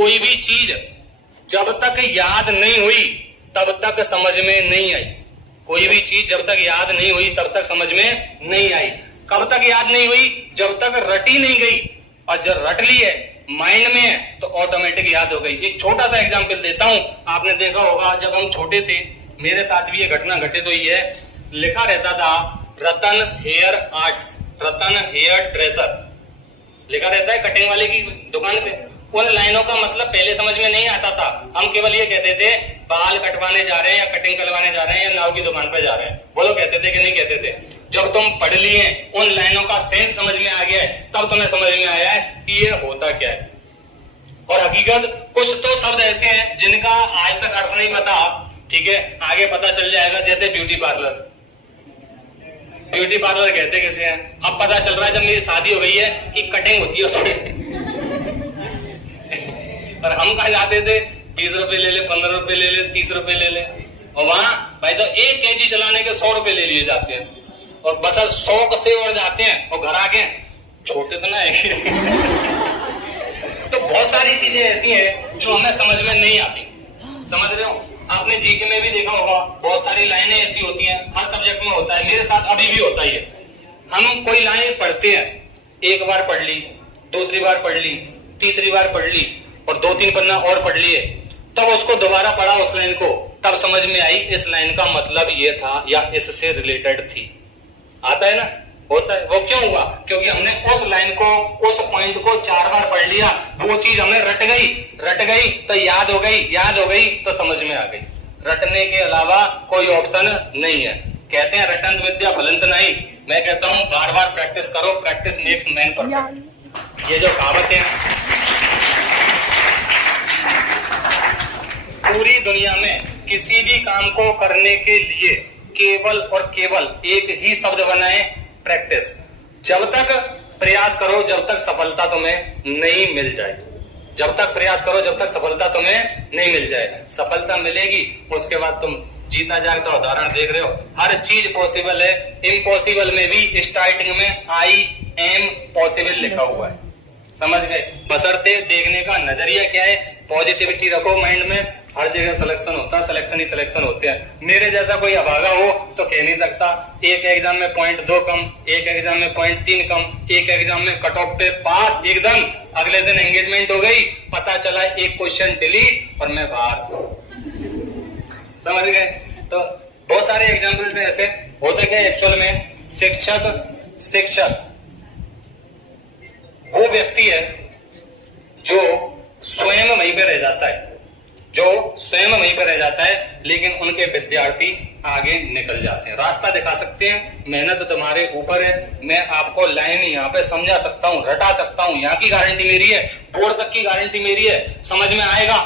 कोई भी चीज जब तक याद नहीं हुई तब तक समझ में नहीं आई। कोई भी चीज जब तक याद नहीं हुई तब तक समझ में नहीं आई। कब तक याद नहीं हुई? जब तक रटी नहीं गई। और जब रट ली है, माइंड में है, तो ऑटोमेटिक याद हो गई। एक छोटा सा एग्जांपल देता हूं। आपने देखा होगा जब हम छोटे थे, मेरे साथ भी ये घटना घटित हुई है। लिखा रहता था रतन हेयर आर्ट्स, रतन हेयर ड्रेसर लिखा रहता है कटिंग वाले की दुकान पे। उन लाइनों का मतलब पहले समझ में नहीं आता था। हम केवल ये कहते थे बाल कटवाने जा रहे हैं या कटिंग करवाने जा रहे हैं या नाव की दुकान पे जा रहे हैं। बोलो कहते थे कि नहीं कहते थे? जब तुम पढ़ लिए, उन लाइनों का सेंस समझ में आ गया है, तब तुम्हें समझ में आया है कि ये होता क्या है। और हकीकत कुछ तो शब्द ऐसे हैं जिनका आज तक अर्थ नहीं पता, ठीक है, आगे पता चल जाएगा। जैसे ब्यूटी पार्लर, ब्यूटी पार्लर कहते कैसे हैं? अब पता चल रहा है जब मेरी शादी हो गई है कि कटिंग होती है उसमें। और हम कहा जाते थे 20 रुपए ले ले, 15 रुपए ले ले, 30 रुपए ले ले। और वहां भाई साहब एक कैंची चलाने के 100 रुपए ले लिए जाते हैं। और बस 100 से और जाते हैं और घर आके छोटे तो ना है। तो बहुत सारी चीजें ऐसी हैं जो हमें समझ में नहीं आती। समझ रहे हो? आपने जीके में भी देखा होगा, बहुत सारी लाइनें ऐसी होती हैं, हर सब्जेक्ट में होता है, मेरे साथ अभी भी होता ही है। हम कोई लाइन पढ़ते हैं, एक बार पढ़ ली, दूसरी बार पढ़ ली, तीसरी बार पढ़ ली और 2-3 पन्ना और पढ़ लिए, तब उसको दोबारा पढ़ा उस लाइन को, तब समझ में आई इस लाइन का मतलब ये था या इससे रिलेटेड थी। आता है ना? होता है। वो क्यों हुआ? क्योंकि हमने उस लाइन को, उस पॉइंट को 4 बार पढ़ लिया, वो चीज हमें रट गई तो याद हो गई तो समझ में आ गई। रटने के अलावा कोई ऑप्शन नहीं है। कहते हैं रटंत विद्या फलंत नहीं, मैं कहता हूं बार बार प्रैक्टिस करो, प्रैक्टिस मेक्स मैन परफेक्ट। ये जो कहावत है, पूरी दुनिया में किसी भी काम को करने के लिए केवल और केवल एक ही शब्द बनाए, प्रैक्टिस। जब तक प्रयास करो जब तक सफलता तुम्हें नहीं मिल जाए, जब तक प्रयास करो जब तक सफलता तुम्हें नहीं मिल जाए। सफलता मिलेगी उसके बाद तुम जीता जाएगा। तो उदाहरण देख रहे हो, हर चीज पॉसिबल है। इम्पॉसिबल में भी स्टार्टिंग में आई एम पॉसिबल लिखा हुआ है। समझ गए? बशर्ते देखने का नजरिया क्या है। पॉजिटिविटी रखो माइंड में। हर जगह सिलेक्शन होता है, सिलेक्शन ही सिलेक्शन होते हैं। मेरे जैसा कोई अभागा हो तो कह नहीं सकता एक एग्जाम में 0.2 कम, एक एग्जाम में 0.3 कम, एक एग्जाम में कट ऑफ पे पास एकदम, अगले दिन एंगेजमेंट हो गई, पता चला एक क्वेश्चन डिलीट और मैं बाहर। समझ गए? तो बहुत सारे एग्जाम्पल्स हैं ऐसे। होते क्या एक्चुअल में, शिक्षक वो व्यक्ति है जो स्वयं वहीं पे रह जाता है, लेकिन उनके विद्यार्थी आगे निकल जाते हैं। रास्ता दिखा सकते हैं, मेहनत तुम्हारे ऊपर है। मैं आपको लाइन यहाँ पे समझा सकता हूँ, रटा सकता हूँ, यहाँ की गारंटी मेरी है, बोर्ड तक की गारंटी मेरी है, समझ में आएगा।